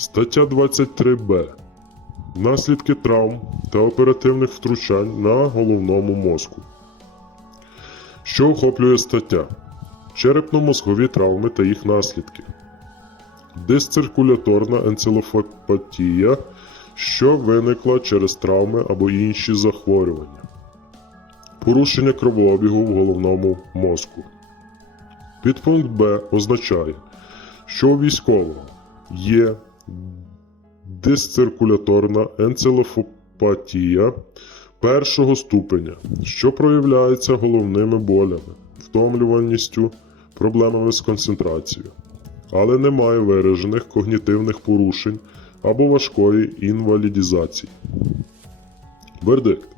Стаття 23б. Наслідки травм та оперативних втручань на головному мозку. Що охоплює стаття? Черепно-мозгові травми та їх наслідки. Дисциркуляторна енцелофопатія, що виникла через травми або інші захворювання. Порушення кровообігу в головному мозку. Підпункт Б означає, що у військового є дисциркуляторна енцелофопатія першого ступеня, що проявляється головними болями, втомлюваністю, проблемами з концентрацією, але немає виражених когнітивних порушень або важкої інвалідізації. Вердикт.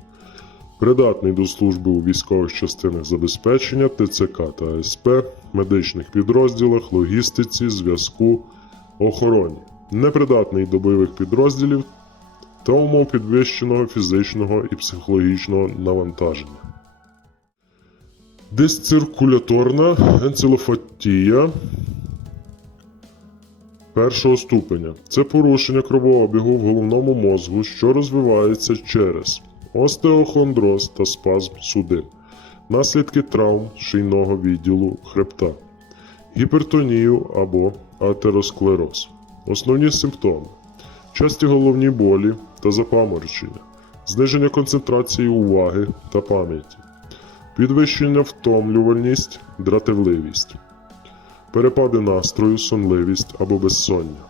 Придатний до служби у військових частинах забезпечення ТЦК та СП, медичних підрозділах, логістиці, зв'язку, охороні. Непридатний до бойових підрозділів та умов підвищеного фізичного і психологічного навантаження. Дисциркуляторна енцелофатія першого ступеня це порушення кровообігу в головному мозку, що розвивається через остеохондроз та спазм судин, наслідки травм шийного відділу хребта, гіпертонію або атеросклероз. Основні симптоми: часті головні болі та запаморочення, зниження концентрації уваги та пам'яті, підвищення втомлювальність, дратівливість, перепади настрою, сонливість або безсоння.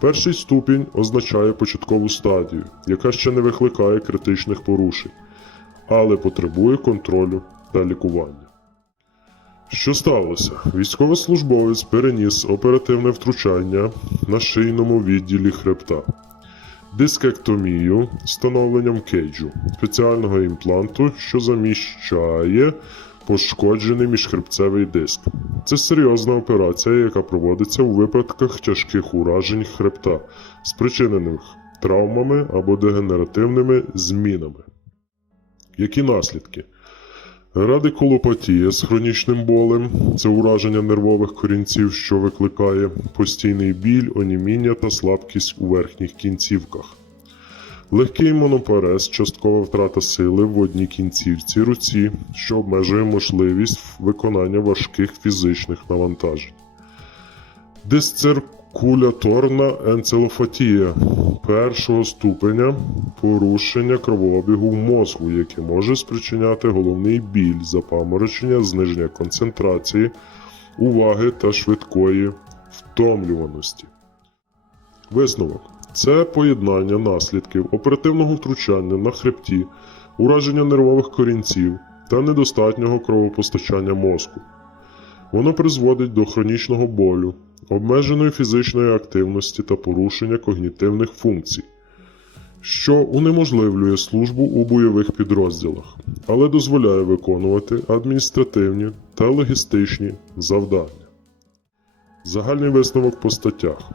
Перший ступінь означає початкову стадію, яка ще не викликає критичних порушень, але потребує контролю та лікування. Що сталося? Військовослужбовець переніс оперативне втручання на шийному відділі хребта, дискектомію встановленням кейджу, спеціального імпланту, що заміщає пошкоджений міжхребцевий диск. Це серйозна операція, яка проводиться у випадках тяжких уражень хребта, спричинених травмами або дегенеративними змінами. Які наслідки? Радикулопатія з хронічним болем це ураження нервових корінців, що викликає постійний біль, оніміння та слабкість у верхніх кінцівках. Легкий монопарез, часткова втрата сили в одній кінцівці руці, що обмежує можливість виконання важких фізичних навантажень. Дисциркуляторна енцелофатія першого ступеня порушення кровообігу в мозку, яке може спричиняти головний біль, запаморочення, зниження концентрації, уваги та швидкої втомлюваності. Висновок це поєднання наслідків оперативного втручання на хребті, ураження нервових корінців та недостатнього кровопостачання мозку. Воно призводить до хронічного болю, обмеженої фізичної активності та порушення когнітивних функцій, що унеможливлює службу у бойових підрозділах, але дозволяє виконувати адміністративні та логістичні завдання. Загальний висновок по статтях.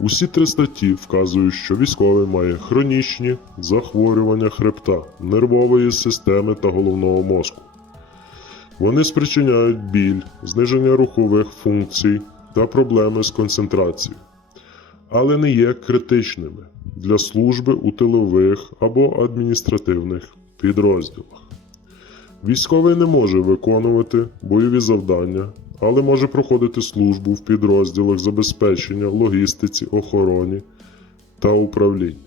Усі три статті вказують, що військовий має хронічні захворювання хребта, нервової системи та головного мозку. Вони спричиняють біль, зниження рухових функцій та проблеми з концентрацією, але не є критичними для служби у тилових або адміністративних підрозділах. Військовий не може виконувати бойові завдання, але може проходити службу в підрозділах забезпечення, логістиці, охороні та управлінні.